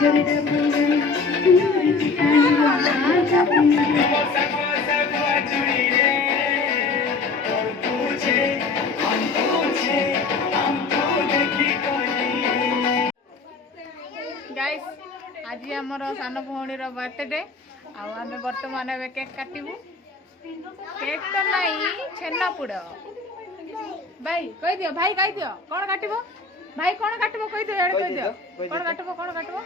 Guys आज आमर सान भौणीर बर्थडे आम बर्तमान केक काटबू केक तो नहीं छेनापोड़ भाई कही दियो भाई कही दियो कौन काटबो भाई कौन काटबो कही दियो यार कही दियो कौन काटबो कौन काटबो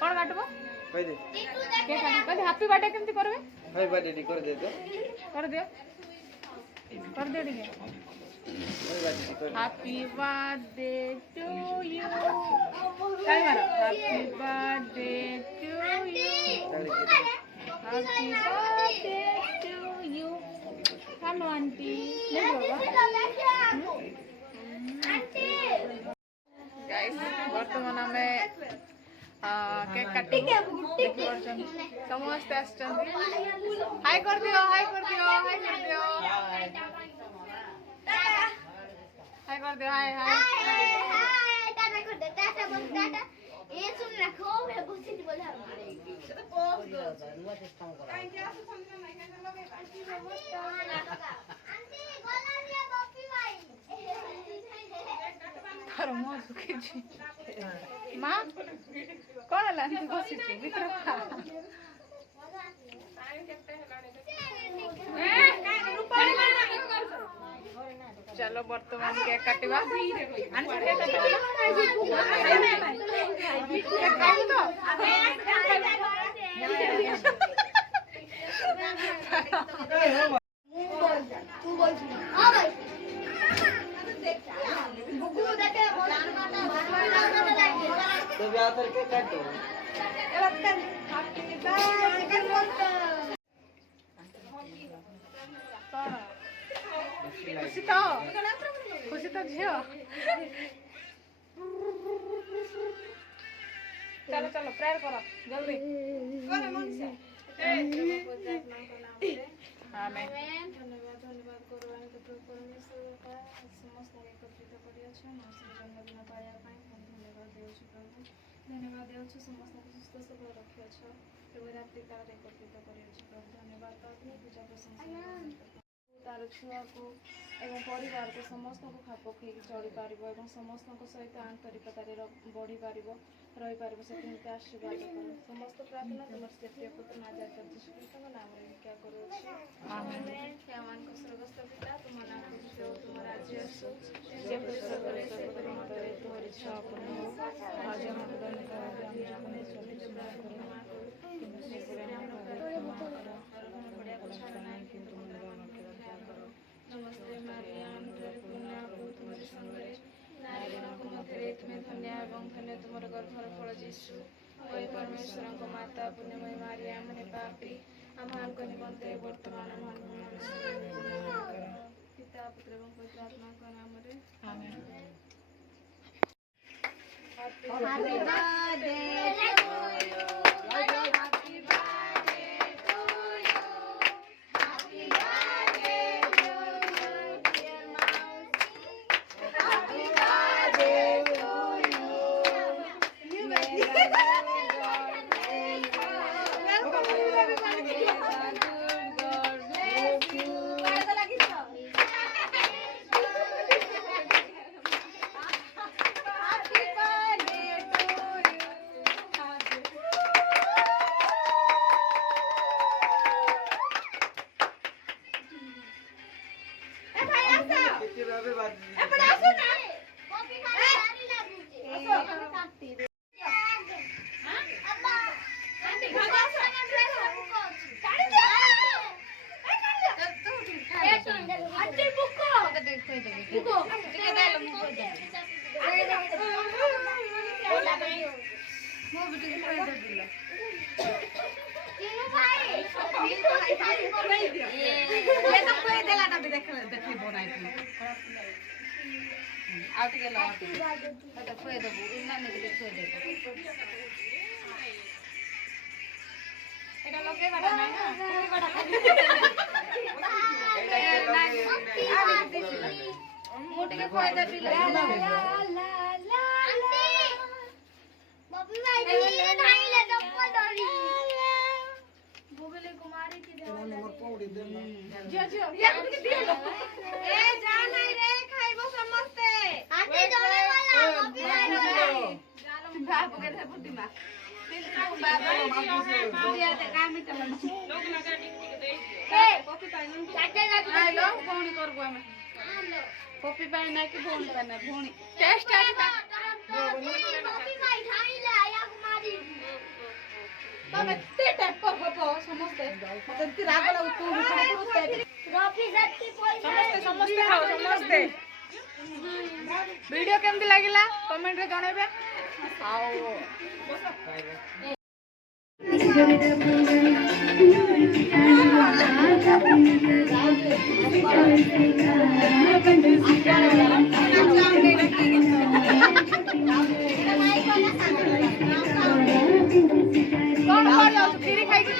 कौन काटबो कही दे केक काटबो कही हैप्पी बर्थडे केमती करबे हैप्पी बर्थडे कर दे तो कर दियो टिके हैप्पी बर्थडे टू यू काय मारो happy birthday to you happy birthday to you come aunty guys बर्तमान में केक काटी समस्त हाय कर दियो हाय कर दियो हाय कर दियो हाय कर दियो हाय हाय टाटा कर दे टाटा बोल टाटा ये सुन रखो मैं बसी बोल तार मुह सुखी माँ कौन लानी बसी भीतर चलो बर्तमान केक काटवा तो ब्याह करके काट दो खुशी तो झियो चलो चलो प्रेयर करो जल्दी आमेन धन्यवाद धन्यवाद करवाने के तो परमेश्वर का समस्त एकत्रित करियछ मासर जन्मदिन पाया पाई धन्यवाद देउछु प्रभु धन्यवाद देउछु समस्त सुस्त सबल रखियछ प्रभु रात्रि काल एकत्रित करियछ प्रभु धन्यवाद प्रभु पूजा प्रशंसा तार छुआ को एवं परिवार को समस्त को खाप खाई चढ़ी पार और समस्त सहित आंतरिकतार बढ़ी पार रही पार से आशीर्वाद कर समस्त प्रार्थना तुम से प्रिय पुत्र नाजात यीशु ख्रीष्ट नाम भिक्षा करुछि आमेन मान स्वर्गस्थ पिता तुम नाम पूजित हो तुम राज्य आसु जे स्वर्ग रे सेपरि मते तोरि इच्छा पूर्ण हो आज हम दन कर हम अपने छोटे छोटे क्षमा करो किंतु से हम बड़े कुछ नहीं किंतु नमस्ते मारिया पूर्ण तुम्हारे संगे नारीगणक मध्य तुम्हें धन्य एवं धन्य तुम गर्भर फल जीशु वही परमेश्वर माता पुण्यमयी मारिया मैंने पापी आमान को निमंत्रण वर्तमान पिता पुत्र एवं पवित्र आत्मा का नाम रे आमेन हैप्पी बर्थडे Bobby, ଝିଅ ଝିଅ ୟାକୁ ଟିକେ ଦିଅ ଲୋ। ଆଣ୍ଟି ଜଣେ ଗଲା କପି ଖାଇବ। ପପି ପାଇଁ ନା କି ଭଉଣୀ ପାଇଁ ନା ଭଉଣୀ ଟେଷ୍ଟ ଅଛି ତା କପି ଖାଇ ଖାଇଲା ୟାକୁ ମାରି। ତମେ ଏତେ ଟେମ୍ପର ହବ ସମସ୍ତେ ମତେ ଏମିତି ରାଗ ଲାଗୁଛି କପି ଯେତିକି ପଇସା ସମସ୍ତେ ଖାଅ ସମସ୍ତେ। ଭିଡ଼ିଓ କେମିତି ଲାଗିଲା କମେଣ୍ଟରେ ଜଣେଇବେ। ଆଉ କଣ ଯାଉଛୁ କ୍ଷୀରି ଖାଇକି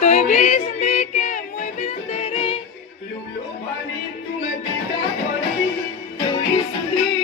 তুই বিস্তি কে মুই বিস্তি রে Lulubani tu me pita por ahí, tu isli